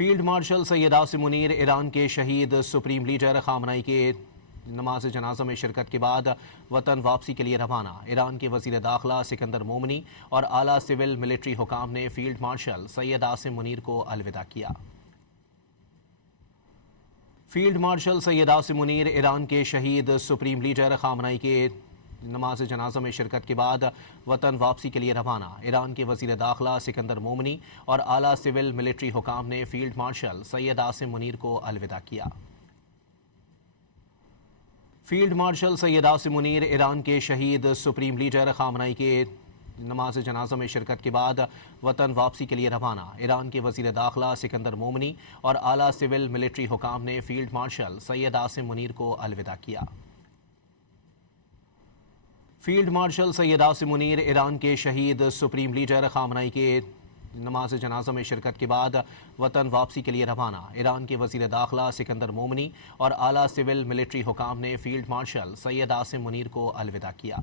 Field marshal Syed Asim Munir Iran کے شہید supreme leader خامنئی کے نماز جنازہ میں شرکت کے بعد وطن واپسی کے لیے روانہ۔ ایران کے وزیر داخلہ سکندر مومنی اور اعلیٰ سول ملٹری حکام نے فیلڈ مارشل سید عاصم منیر کو الوداع کیا۔ فیلڈ مارشل سید عاصم منیر ایران کے شہید سپریم لیڈر خامنئی کے نماز جنازہ میں شرکت کے بعد وطن واپسی کے لیے روانہ۔ ایران کے وزیر داخلہ سکندر مومنی اور اعلیٰ سول ملٹری حکام نے فیلڈ مارشل سید عاصم منیر کو الوداع کیا۔ فیلڈ مارشل سید عاصم منیر ایران کے شہید سپریم لیڈر خامنئی کے نماز جنازہ میں شرکت کے بعد وطن واپسی کے لیے روانہ۔ ایران کے وزیر داخلہ سکندر مومنی اور اعلیٰ سول ملٹری حکام نے فیلڈ مارشل سید عاصم منیر کو الوداع کیا۔ فیلڈ مارشل سید عاصم منیر ایران کے شہید سپریم لیڈر خامنئی کے نماز جنازہ میں شرکت کے بعد وطن واپسی کے لیے روانہ۔ ایران کے وزیر داخلہ سکندر مومنی اور اعلیٰ سول ملٹری حکام نے فیلڈ مارشل سید عاصم منیر کو الوداع کیا۔